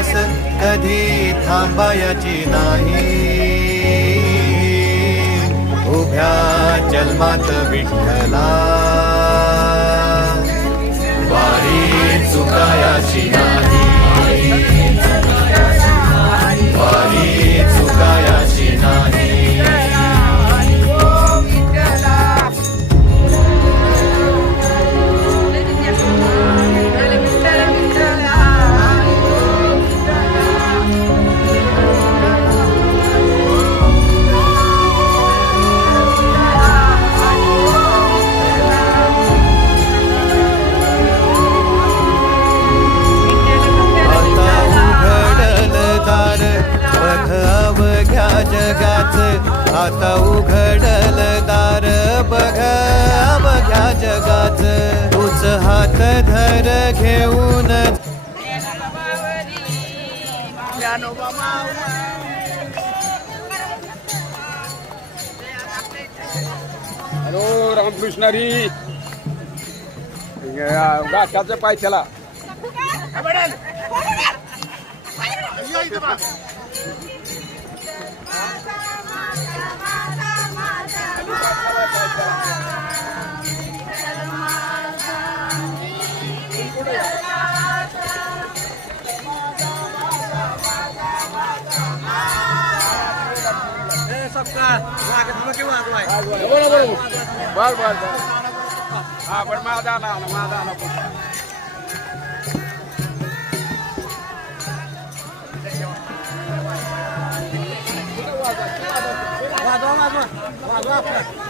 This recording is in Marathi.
ध्यास कधी थांबायची नाही. उभ्या जन्मात विठ्ठला वारी चुकायाची नाही. वारी चुकायाची नाही. आता उघडल दार बघ अवघ्या जगाच. तूच हात धर घेऊन हॅलो रामकृष्णारी गाठाचं पाय त्याला बर बर बर हा पण माझा आला माझा आला वाजवा